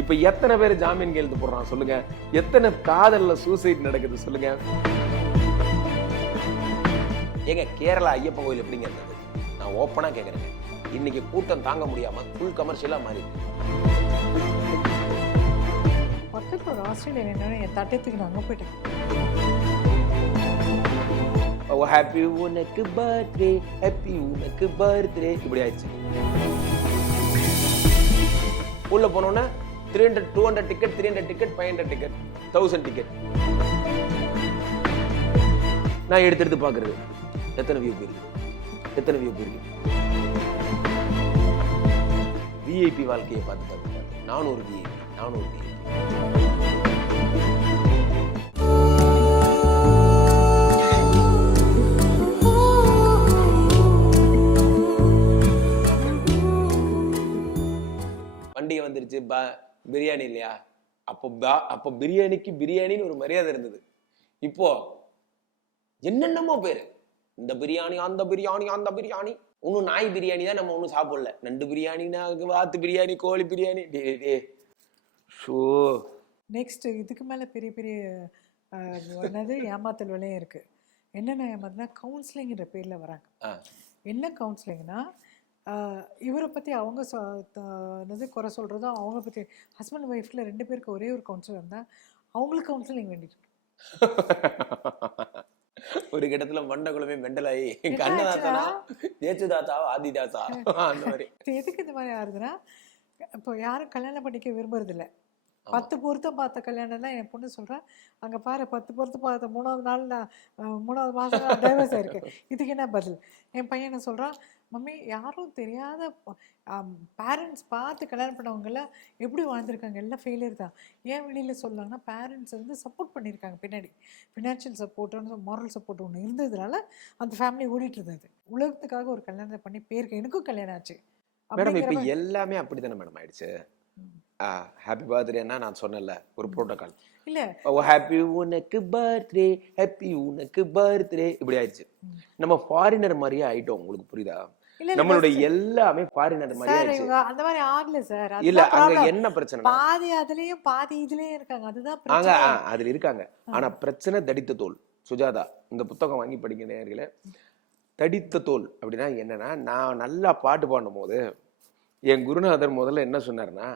இப்ப எத்தனை பேர் ஜாமீன் கையெழுத்து போடுறான் சொல்லுங்க. எத்தனை காதல்ல சூசைட் நடக்குது சொல்லுங்க. ஏங்க கேரளா ஐயப்பன் கோயில் எப்படிங்க இருந்தது? நான் ஓப்பனா கேக்குறேங்க. இன்னைக்கு கூட்டம் தாங்க முடியாம ஃபுல் கமர்ஷியலா மாறி. பக்கத்தில் ஒரு ஆஸ்திரேலியன் என்னன்னு என் தட்டத்துக்கு நான் அங்கே போயிட்டேன் ஓ ஹாப்பி உனக்கு பர்த்டே ஹாப்பி உனக்கு பர்த்டே இப்படி ஆயிடுச்சு. உள்ள போனோன்னா three hundred two hundred ticket three hundred ticket five hundred ticket thousand ticket நான் எடுத்து எடுத்து பார்க்குறது. எத்தனை வியூ போயிருக்கு? எத்தனை வியூ போயிருக்கு? விஐபி வாழ்க்கையை பார்த்து பார்த்து பார்த்து. நானூறு விஐபி நானூறு விஐபி பண்டிகை வந்துருச்சு பிரியாணி இல்லையா? அப்போ அப்போ பிரியாணிக்கு பிரியாணின்னு ஒரு மரியாதை இருந்தது. இப்போ என்னென்னமோ பேரு. இந்த பிரியாணி அந்த பிரியாணி அந்த பிரியாணி. இன்னும் நாய் பிரியாணி தான் நம்ம ஒன்றும் சாப்பிடல. நண்டு பிரியாணினா வாத்து பிரியாணி கோழி biryani. Day day show. Next இதுக்கு மேலே பெரிய பெரிய என்னது? ஏமாத்தல் விலையும் இருக்கு. என்னென்ன ஏமாத்துனா கவுன்சிலிங்கிற பேரில் வராங்க. என்ன கவுன்சிலிங்னா இவரை பற்றி அவங்க சொ- என்னது குறை சொல்கிறதும் அவங்க பற்றி ஹஸ்பண்ட் ஒய்ஃபில் ரெண்டு பேருக்கு ஒரே ஒரு கவுன்சிலர் இருந்தால் அவங்களுக்கு கவுன்சிலிங் வேண்டிட்டு ஒரு கிட்டத்துல மண்டை குழம்பே மெண்டலாயி. கண்ணதாசனா? ஜேசுதாசா? ஆதிதாசா? அந்த மாதிரி. எதுக்கு இந்த மாதிரி ஆகுதுன்னா இப்போ யாரும் கல்யாணம் பண்ணிக்க விரும்புறதில்ல. பத்து பொருத்தம் பார்த்த கல்யாணம் தான் என் பொண்ணு சொல்கிறா அங்கே பாரு பத்து பொருத்தம் பார்த்த மூணாவது நாள் நான் மூணாவது மாதம் டைவர்ஸ் ஆயிருக்கு இதுக்கு என்ன பதில்? என் பையன் சொல்கிறான் மம்மி யாரும் தெரியாத பேரண்ட்ஸ் பார்த்து கல்யாணம் பண்ணவங்கள எப்படி வாழ்ந்திருக்காங்க? எல்லாம் ஃபெயிலியர் தான். ஏன் வெளியில் சொல்லலாம்னா பேரண்ட்ஸ் வந்து சப்போர்ட் பண்ணியிருக்காங்க பின்னாடி. ஃபினான்ஷியல் சப்போர்ட் மாரல் சப்போர்ட் ஒன்று இருந்ததுனால அந்த ஃபேமிலி ஓடிட்டு இருந்தது. உலகத்துக்காக ஒரு கல்யாணத்தை பண்ணி பேருக்கு எனக்கும் கல்யாணம் ஆச்சு. மேடம் இப்ப எல்லாமே அப்படித்தானே மேடம் ஆயிடுச்சு. ஹாப்பி பர்த்டேன்னா நான் சொன்னேன்ல ஒரு ப்ரோட்டோகால் இல்ல. ஹாப்பி உனக்கு பர்த்டே ஹாப்பி உனக்கு பர்த்டே இப்படி ஆயிடுச்சு. நம்ம ஃபாரினர் மாதிரியே ஆயிட்டோம் உங்களுக்கு புரியுதா? நம்மளுடைய எல்லாமே ஃபாரினர் ஆயிடுச்சு. இவங்க அந்த மாதிரி ஆகல சார் இல்ல அங்க. என்ன பிரச்சனை பாதி அதுலயும் பாதி இதுலயும் இருக்காங்க. அதுதான் அங்க அதுல இருக்காங்க. ஆனா பிரச்சனை தடித்த தோல். சுஜாதா இந்த புத்தகம் வாங்கி படிக்க நேர்களே தடித்த தோல் அப்படின்னா என்னன்னா நான் நல்லா பாட்டு பாடும் போது என் குருநாதர் முதல்ல என்ன சொன்னாருன்னா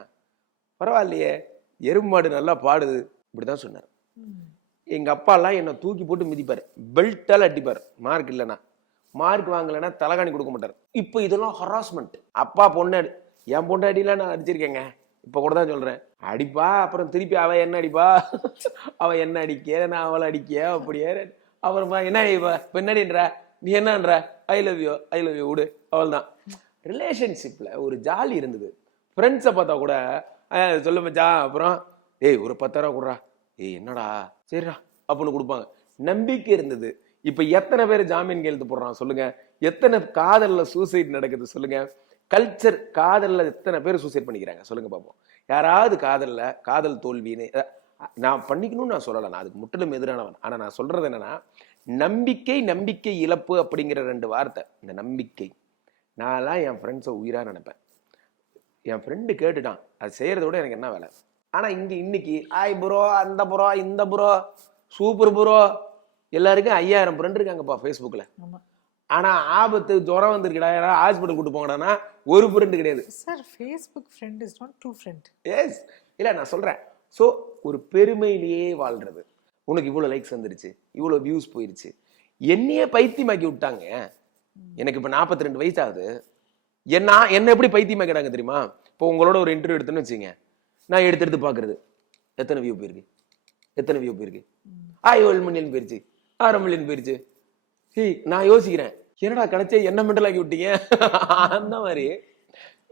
பரவாயில்லையே எருமாடு நல்லா பாடுது இப்படி தான் சொன்னார். எங்கள் அப்பாலாம் என்னை தூக்கி போட்டு மிதிப்பார். பெல்ட்டால் அடிப்பார். மார்க் இல்லைன்னா. மார்க் வாங்கலைன்னா தலகாணி கொடுக்க மாட்டார். இப்போ இதெல்லாம் ஹராஸ்மெண்ட் அப்பா பொண்ணு அடி- என் பொண்டாட்டிலாம் நான் அடிச்சிருக்கேங்க. இப்போ கூட தான் சொல்கிறேன் அடிப்பா அப்புறம் திருப்பி அவள் என்ன அடிப்பா? அவள் என்ன அடிக்க? நான் அவளை அடிக்க? அப்படியே அப்புறமா என்ன அடிப்பா இப்போ? என்னடின்ற நீ என்னன்ற? I love you I love you விடு. அவள் தான் ரிலேஷன்ஷிப்பில் ஒரு ஜாலி இருந்தது. ஃப்ரெண்ட்ஸை பார்த்தா கூட சொல்லு மச்சான் அப்புறம்? ஏய் ஒரு பத்தாயிரம் கொடுறா. ஏய் என்னடா? சரிடா அப்படின்னு கொடுப்பாங்க. நம்பிக்கை இருந்தது. இப்போ எத்தனை பேர் ஜாமீன் கையெழுத்து போடுறான் சொல்லுங்க. எத்தனை காதலில் சூசைட் நடக்குது சொல்லுங்க. கல்ச்சர் காதலில் எத்தனை பேர் சூசைட் பண்ணிக்கிறாங்க சொல்லுங்க பார்ப்போம் யாராவது காதலில் காதல் தோல்வின்னு நான் பண்ணிக்கணும்னு நான் சொல்லலை. நான் அதுக்கு முற்றிலும் எதிரானவன். ஆனால் நான் சொல்றது என்னன்னா நம்பிக்கை நம்பிக்கை இழப்பு அப்படிங்கிற ரெண்டு வார்த்தை. இந்த நம்பிக்கை. நான்லாம் என் ஃப்ரெண்ட்ஸை உயிராக நினைப்பேன். என் ஃப்ரெண்டு கேட்டுட்டான். அது செய்யறத விட எனக்கு என்ன வேலை? ஆனா இங்க இன்னைக்கு ஆய் ப்ரோ அந்த ப்ரோ இந்த ப்ரோ சூப்பர் ப்ரோ எல்லாருக்கும் ஐயாயிரம் ஃப்ரெண்ட் இருக்காங்கப்பா ஃபேஸ்புக்கில் ஆமா. ஆனா ஆபத்து ஜுரம் வந்திருக்குடா. யாராவது ஹாஸ்பிட்டல் கூட்டு போங்கடான்னா ஒரு ஃப்ரெண்டு கிடையாது. Sir Facebook friend is not true friend yes இல்ல நான் சொல்றேன். ஸோ ஒரு பெருமையிலேயே வாழ்றது. உனக்கு இவ்வளவு லைக்ஸ் வந்துருச்சு. இவ்வளவு வியூஸ் போயிருச்சு. என்னையே பைத்தியமாக்கி விட்டாங்க. எனக்கு இப்ப 42 ரெண்டு வயசு ஆகுது. என்ன என்ன எப்படி பைத்தியமாக்கிடாங்க தெரியுமா? இப்போ உங்களோட ஒரு இன்டர்வியூ எடுத்தேன்னு வச்சுங்க நான் எடுத்து எடுத்து பார்க்குறது. எத்தனை வியூ போயிருக்கு? எத்தனை வியூ போயிருக்கு? ஆ ஏழு மில்லியன் போயிருச்சு. ஆறு மில்லியன் போயிருச்சு. ஹி நான் யோசிக்கிறேன். என்னடா கிடைச்சே என்ன மெண்டல் ஆக்கி விட்டீங்க? அந்த மாதிரி.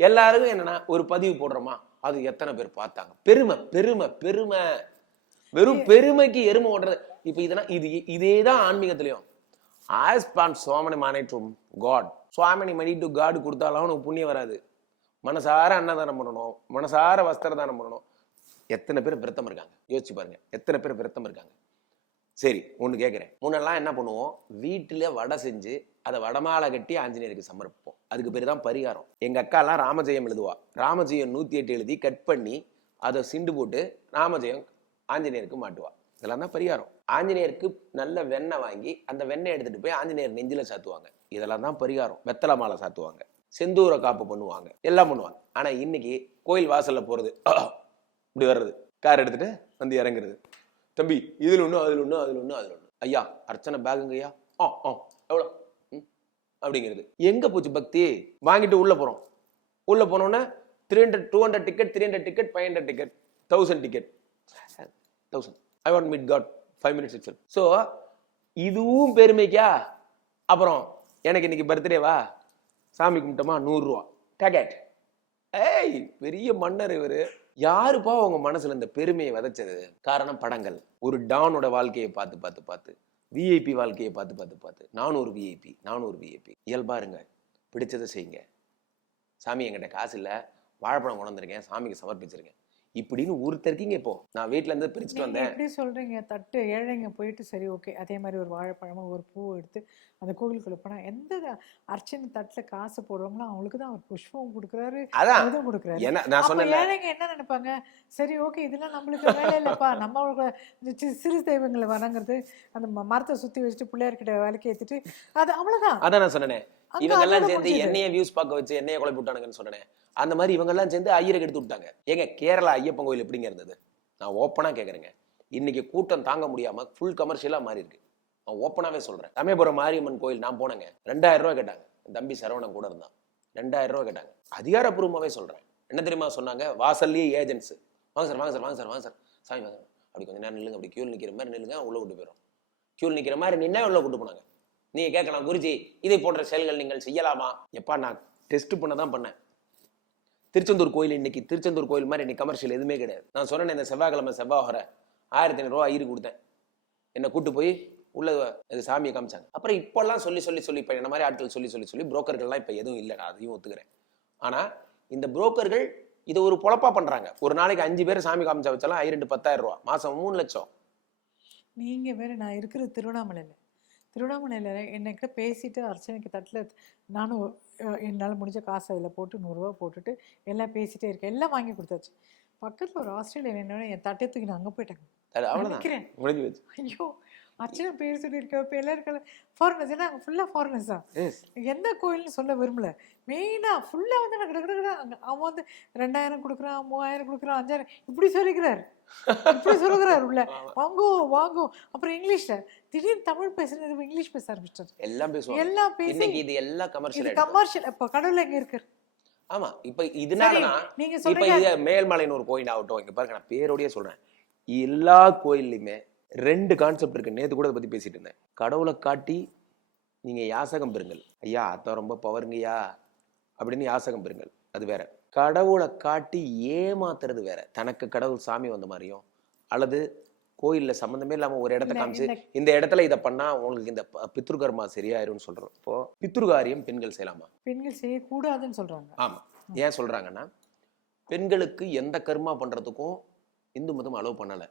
எல்லாருக்கும் என்னன்னா ஒரு பதிவு போடுறோமா? அது எத்தனை பேர் பார்த்தாங்க? பெருமை பெருமை பெருமை. வெறும் பெருமைக்கு எருமை ஓடுறது. இப்போ இதெல்லாம் இது இதே தான் ஆன்மீகத்திலையும். ஆஸ் பான் சோமனி மானை காட் சுவாமினி மணி டு காடு கொடுத்தாலும் உனக்கு புண்ணியம் வராது. மனசார அன்னதானம் பண்ணணும். மனசார வஸ்திரதானம் பண்ணணும். எத்தனை பேர் விரத்தம் இருக்காங்க? யோசிச்சு பாருங்க. எத்தனை பேர் விரத்தம் இருக்காங்க? சரி ஒன்று கேட்குறேன் முன்னெல்லாம் என்ன பண்ணுவோம்? வீட்டில் வடை செஞ்சு அதை வடமாலை கட்டி ஆஞ்சநேயருக்கு சமர்ப்பிப்போம். அதுக்கு பேர் தான் பரிகாரம். எங்கள் அக்காலாம் ராமஜெயம் எழுதுவா. ராமஜெயம் நூற்றி எட்டு எழுதி கட் பண்ணி அதை சிண்டு போட்டு ராமஜெயம் ஆஞ்சநேயருக்கு மாட்டுவா. இதெல்லாம் தான் பரிகாரம். ஆஞ்சநேயருக்கு நல்ல வெண்ணெய் வாங்கி அந்த வெண்ணெய் எடுத்துட்டு போய் ஆஞ்சநேயர் நெஞ்சில சாத்துவாங்க. இதெல்லாம் தான் பரிகாரம். வெத்தலை மாலை சாத்துவாங்க. செந்தூர காப்பு பண்ணுவாங்க. எல்லாம் பண்ணுவாங்க. ஆனா இன்னைக்கு கோயில் வாசல்ல போறது இப்படி வர்றது. கார் எடுத்துட்டு வந்து இறங்குறது. தம்பி இதுல ஒண்ணு அதுல ஒண்ணு அதுல ஒண்ணு அதுல ஒண்ணு. ஐயா அர்ச்சனை பேகுங்கய்யா ஆ ஆ எவ்வளோ? ம் அப்படிங்கிறது. எங்க போச்சு பக்தி? வாங்கிட்டு உள்ள போறோம். உள்ள போனோன்னே three hundred two hundred ticket three hundred ticket five hundred ticket thousand ticket thousand I want meet god five minutes it's so இதுவும் பெருமைக்கா? அப்புறம் எனக்கு இன்னைக்கு பர்த்டேவா சாமி கும்பிட்டோமா? நூறுரூவா. டேகேட் ஏய் பெரிய மன்னர் இவர். யாருப்பா உங்க மனசுல இந்த பெருமையை விதைச்சது? காரணம் படங்கள். ஒரு டானோட வாழ்க்கையை பார்த்து பார்த்து பார்த்து. விஐபி வாழ்க்கையை பார்த்து பார்த்து பார்த்து. நானும் ஒரு விஐபி நானும் ஒரு விஐபி இயல்பா இருங்க பிடிச்சதை செய்யுங்க. சாமி என்கிட்ட காசு இல்லை. வாழைப்பழம் கொண்டு வந்திருக்கேன். சாமிக்கு சமர்ப்பிச்சிருக்கேன். இப்படின்னு ஒருத்தருக்கீங்க இப்போ. நான் வீட்ல இருந்து பிரிச்சுட்டு வந்தேன். எப்படி சொல்றீங்க? தட்டு ஏழைங்க போயிட்டு சரி ஓகே. அதே மாதிரி ஒரு வாழைப்பழமோ ஒரு பூ எடுத்து அந்த கோவிலுக்குள்ள போனா எந்த அர்ச்சனை தட்டுல காசு போடுவாங்களோ அவங்களுக்கு தான் அவர் புஷ்பம் கொடுக்குறாரு அதான். கொடுக்குறாரு. நான் சொன்னேன் ஏழைங்க என்ன நினைப்பாங்க? சரி ஓகே இதெல்லாம் நம்மளுக்கு வேலை இல்லைப்பா. நம்ம சிறு தெய்வங்களை வணங்குறது அந்த மரத்தை சுத்தி வச்சுட்டு பிள்ளையார்கிட்ட வேலைக்கு ஏத்திட்டு அது அவ்வளவுதான். அதான் நான் சொன்னேன். இவங்கெல்லாம் அதோட சேர்ந்து. என்னைய வியூஸ் பார்க்க வச்சு என்னைய குழப்பி விட்டானுங்கன்னு சொன்னேன். அந்த மாதிரி இவங்கெல்லாம் சேர்ந்து ஐயரை எடுத்து விட்டாங்க. ஏங்க கேரளா ஐயப்பன் கோயில் எப்படிங்க இருந்தது? நான் ஓப்பனா கேட்குறேங்க இன்னைக்கு கூட்டம் தாங்க முடியாம ஃபுல் கமர்ஷியலா மாறி இருக்கு நான் ஓப்பனாவே சொல்றேன். சமயபுரம் மாரியம்மன் கோயில் நான் போனேங்க. ரெண்டாயிரம் ரூபாய் கேட்டாங்க. தம்பி சரவணன் கூட இருந்தான். ரெண்டாயிரம் ரூபாய் கேட்டாங்க. அதிகாரப்பூர்வமாவே சொல்றேன். என்ன தெரியுமா சொன்னாங்க? வாசல்லையே ஏஜென்ட்ஸ். வாங்க சார் வாங்க சார் வாங்க சார் வாங்க சார். சாமி வாங்க அப்படி கொஞ்ச நேரம் நில்லுங்க. அப்படி கியூல் நிக்கிற மாதிரி நில்லுங்க. உள்ள கூட்டு போயிடும் கியூல் நிக்கிற மாதிரி நின்னா உள்ள கூட்டு போனாங்க. நீங்கள் கேட்கலாம் குருஜி இதை போன்ற செயல்கள் நீங்கள் செய்யலாமா? எப்பா நான் டெஸ்ட் பண்ண தான் பண்ணேன். திருச்செந்தூர் கோயில் இன்னைக்கு திருச்செந்தூர் கோயில் மாதிரி இன்னைக்கு கமர்ஷியல் எதுவுமே கிடையாது. நான் சொன்னேன் இந்த செவ்வாய்க்கிழமை செவ்வாய் வர ஆயிரத்தி ஐநூறுரூவா ஐயரு கொடுத்தேன். என்னை கூட்டு போய் உள்ள இது சாமியை காமிச்சாங்க. அப்புறம் இப்போல்லாம் சொல்லி சொல்லி சொல்லி இப்போ என்ன மாதிரி ஆட்கள் சொல்லி சொல்லி சொல்லி புரோக்கர்கள்லாம் இப்போ எதுவும் இல்லை நான் அதையும் ஒத்துக்கிறேன். ஆனால் இந்த புரோக்கர்கள் இதை ஒரு பொழப்பா பண்ணுறாங்க ஒரு நாளைக்கு அஞ்சு பேர் சாமி காமிச்சா வச்சாலும் ஐ ரெண்டு பத்தாயிரம் ரூபா மாதம் மூணு லட்சம். நீங்கள் வேறு நான் இருக்கிறது திருவண்ணாமலையில். திருவண்ணாமலையில என்கிட்ட பேசிட்டு அர்ச்சனைக்கு தட்டுல நானும் என்னால முடிஞ்ச காசு அதில் போட்டு நூறுரூவா போட்டுட்டு எல்லாம் பேசிட்டே இருக்கேன். எல்லாம் வாங்கி கொடுத்தாச்சு. பக்கத்துல ஒரு ஆஸ்திரேலியன் என்னோட என் தட்டை தூக்கி நான் அங்க வச்சு ஐயோ. அர்ச்சனை பேர் சொல்லியிருக்க இப்போ எல்லாருக்கும் ஃபாரினர்ஸ் ஏன்னா அங்கே ஃபுல்லாக ஃபாரினர்ஸ் தான். எந்த கோயில்னு சொல்ல விரும்பல. மெயினாக ஃபுல்லாக வந்து நான் கிடக்கிற அங்கே அவன் வந்து ரெண்டாயிரம் கொடுக்குறான் மூவாயிரம் கொடுக்குறான் அஞ்சாயிரம் இப்படி சொல்லிக்கிறார். இப்படி சொல்லுகிறார் உள்ள. வாங்கோ வாங்கோ. அப்புறம் இங்கிலீஷ்ல திடீர்னு தமிழ் பேசுறது இங்கிலீஷ் பேச ஆரம்பிச்சிட்டாரு. எல்லாம் பேசுவாங்க. எல்லாம் பேசி இது எல்லாம் கமர்ஷியல் கமர்ஷியல் இப்போ கடவுள் எங்க இருக்கு ஆமா. இப்ப இதனாலதான் நீங்க இப்ப சொல்றீங்க இது மேல்மலைன்னு ஒரு கோயில் ஆகட்டும். இங்க பாருங்க நான் பேரோடயே சொல்றேன். எல்லா கோயில்லையுமே ரெண்டு கான்செப்ட் இருக்கு. நேத்து கூட இதை பத்தி பேசிட்டு இருந்தேன். கடவுளை காட்டி நீங்க யாசகம் பெறுங்கள். ஐயா அத்தான் ரொம்ப பவருங்கய்யா. அப்படின்னு யாசகம் பெறுங்கள். அது வேற. கடவுளை காட்டி ஏமாத்துறது வேற. தனக்கு கடவுள் சாமி வந்த மாதிரியும் அல்லது கோயில்ல சம்மந்தமே இல்லாம ஒரு இடத்த காமிச்சு இந்த- இடத்துல இதை பண்ணா உங்களுக்கு இந்த பித்ருகர்மா சரியாயிரும்னு சொல்றோம். இப்போ பித்ருகாரியம் பெண்கள் செய்யலாமா? பெண்கள் செய்யக்கூடாதுன்னு சொல்றாங்க. ஆமா. ஏன் சொல்றாங்கன்னா பெண்களுக்கு எந்த கர்மா பண்றதுக்கும் இந்து மதம் அலோவ் பண்ணல.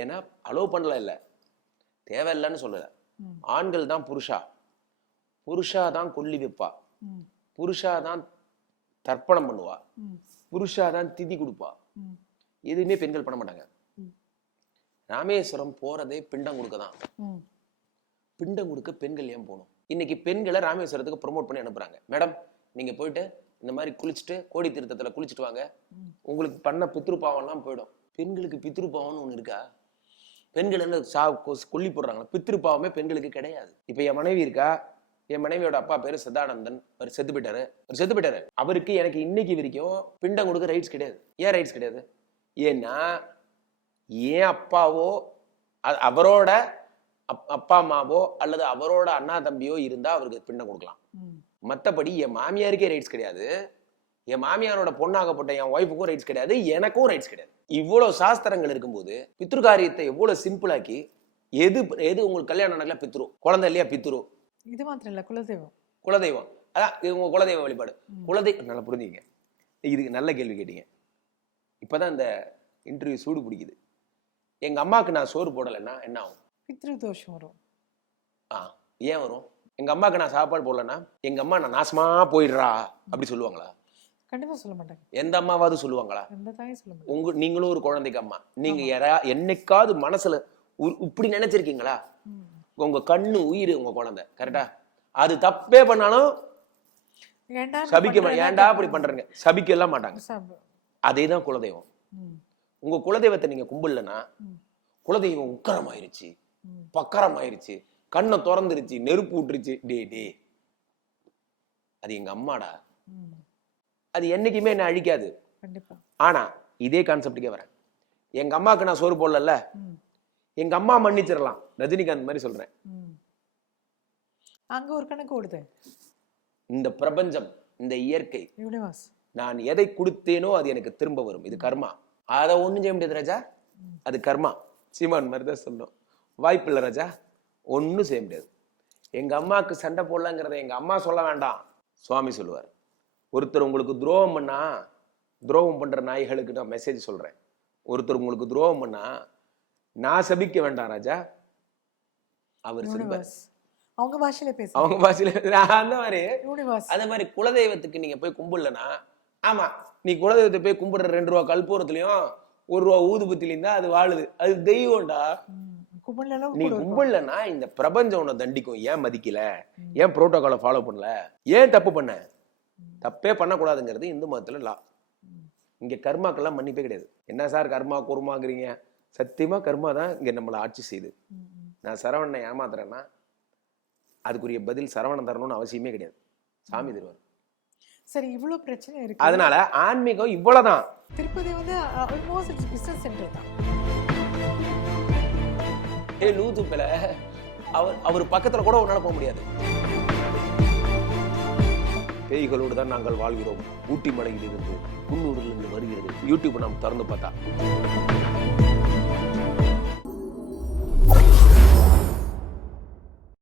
ஏன்னா அலோவ் பண்ணல இல்ல. தேவையில்லைன்னு சொல்லல. ஆண்கள் தான் புருஷா. புருஷா தான் கொல்லி வைப்பா. புருஷா தான் தர்ப்பணம் பண்ணுவா. புருஷா தான் திதி கொடுப்பா. எதுவுமே பெண்கள் பண்ண மாட்டாங்க. ராமேஸ்வரம் போறதே பிண்டம் கொடுக்க தான். பிண்டம் கொடுக்க பெண்கள் ஏன் போகணும்? இன்னைக்கு பெண்களை ராமேஸ்வரத்துக்கு ப்ரோமோட் பண்ணி அனுப்புறாங்க. மேடம் நீங்க போயிட்டு இந்த மாதிரி குளிச்சுட்டு கோடி தீர்த்தத்துல குளிச்சுட்டு வாங்க. உங்களுக்கு பண்ண பித்ரு பாவம்லாம் போயிடும். பெண்களுக்கு பித்ரு பாவம்னு ஒண்ணு இருக்கா? பெண்கள் என்ன சா கொஸ்- கொல்லி போடுறாங்களா? பித்ரு பாவமே பெண்களுக்கு கிடையாது. இப்ப என் மனைவி இருக்கா? என் மனைவியோட அப்பா பேரு சதானந்தன். அவர் செத்து போயிட்டாரு. அவர் செத்து போயிட்டாரு. அவருக்கு எனக்கு இன்னைக்கு வரைக்கும் பிண்டம் கொடுக்க ரைட்ஸ் கிடையாது. ஏன் ரைட்ஸ் கிடையாது? ஏன்னா ஏன் அப்பாவோ அவரோட அப்- அப்பா அம்மாவோ அல்லது அவரோட அண்ணா தம்பியோ இருந்தா அவருக்கு பிண்டம் கொடுக்கலாம். ம். மத்தபடி என் மாமியாருக்கே ரைட்ஸ் கிடையாது. என் மாமியாரோட பொண்ணாகப்பட்ட என் ஒய்ஃபுக்கும் ரைட்ஸ் கிடையாது எனக்கும் ரைட்ஸ் கிடையாது. இவ்வளவு சாஸ்திரங்கள் இருக்கும்போது பித்ரு காரியத்தை எவ்வளவு சிம்பிளாக்கி எது எது உங்களுக்கு கல்யாணம் நடக்கல பித்ரு குழந்தை இல்லையா பித்ரு? இது மாத்திரம் இல்ல குலதெய்வம். குலதெய்வம். அதான் இது உங்க குலதெய்வ வழிபாடு. ம். குலதெய்வம் நல்லா புரிஞ்சுங்க இதுக்கு நல்ல கேள்வி கேட்டீங்க. இப்பதான் இந்த இன்டர்வியூ சூடு பிடிக்குது. எங்க அம்மாவுக்கு நான் சோறு போடலைன்னா என்ன ஆகும்? பித்ரு தோஷம் வரும். ஆ ஏன் வரும்? எங்க அம்மாக்கு நான் சாப்பாடு போடலன்னா எங்க அம்மா நான் நாசமா போயிடுறா அப்படி சொல்லுவாங்களா? கண்டிப்பா சொல்ல மாட்டாங்க. எந்த அம்மாவாவது சொல்லுவாங்களா? எந்த தாயும் சொல்ல மாட்டாங்க. உங்க நீங்களும் ஒரு குழந்தைக்கு அம்மா. நீங்க யாரா என்னைக்காவது மனசுல இப்படி நினைச்சிருக்கீங்களா. உங்க கண்ணு உயிர் உங்க குழந்தை கரெக்டா அது தப்பே பண்ணாலும் சபிக்க ஏன்டா அப்படி பண்றீங்க சபிக்க எல்லாம் மாட்டாங்க. அதே தான் குலதெய்வம். உங்க குலதெய்வத்தை நீங்க கும்பிடலன்னா. குலதெய்வம் உக்கரமாயிருச்சு ம். பக்கரமாயிருச்சு கண்ணை திறந்துருச்சு நெருப்பு விட்டுருச்சு டே டே அது எங்க அம்மாடா. அது என்னைக்குமே என்ன அழிக்காது. ஆனா இதே கான்செப்டுக்கே வரேன். எங்க அம்மாவுக்கு நான் சோறு போடல. எங்க அம்மா மன்னிச்சிடலாம். ரஜினிகாந்த் மாதிரி சொல்றேன். அங்க ஒரு கணக்கு ஓடுது. இந்த பிரபஞ்சம் இந்த இயற்கை நான் எதை கொடுத்தேனோ அது எனக்கு திரும்ப வரும். இது கர்மா. அதை ஒண்ணும் செய்ய முடியாது ராஜா. அது கர்மா. சீமான் மாதிரி தான் சொன்னோம் வாய்ப்பு இல்லை ராஜா. ஒன்றும் செய்ய முடியாது. எங்க அம்மாவுக்கு சண்டை போடலங்கிறத எங்க அம்மா சொல்ல வேண்டாம். சுவாமி சொல்லுவார். ஒருத்தர் உங்களுக்கு துரோகம் பண்ணா துரோகம் பண்ற நாய்களுக்கு நான் மெசேஜ் சொல்றேன். ஒருத்தர் உங்களுக்கு துரோகம் பண்ணா நான் சபிக்க வேண்டாம் ராஜா. அவர் சிம்பர் அவங்க பாஷையில பேச அவங்க பாஷையில அந்த மாதிரி அதே மாதிரி குலதெய்வத்துக்கு நீங்க போய் கும்பிடலனா ஆமா நீ குலதெய்வத்தை போய் கும்பிடுற ரெண்டு ரூபா கல்பூரத்துலயும் ஒரு ரூபா ஊதுபத்திலையும் தான் அது வாழுது. அது தெய்வம்டா. நீ கும்பிடலனா இந்த பிரபஞ்சம் உன்னை தண்டிக்கும். ஏன் மதிக்கல? ஏன் புரோட்டோகாலை ஃபாலோ பண்ணல? ஏன் தப்பு பண்ண? தப்பே பண்ணக்கூடாதுங்கிறது இந்து மதத்துல லா இங்க கர்மாக்கெல்லாம் மன்னிப்பே கிடையாது. என்ன சார் கர்மா குருமாங்கிறீங்க? சத்தியமா கர்மா தான் இங்க நம்மளை ஆட்சி செய்யுது. நான் சரவணனை ஏமாத்துறேன்னா அதுக்குரிய பதில் சரவணன் தரணும்னு அவசியமே கிடையாது. சாமி தருவார். சரி இவ்வளவு பிரச்சனை இருக்கு. அதனால ஆன்மீகம் இவ்வளவுதான் திருப்பதி வந்து ஆல்மோஸ்ட் பிசினஸ் சென்டர் தான். ஏ லூத்து பில அவர் அவர் பக்கத்துல கூட உன்னால போக முடியாது. பேய்களோடு தான் நாங்கள் வாழ்கிறோம். ஊட்டி மலையில் இருந்து இருந்து வருகிறது. யூடியூப் நாம் திறந்து பார்த்தா.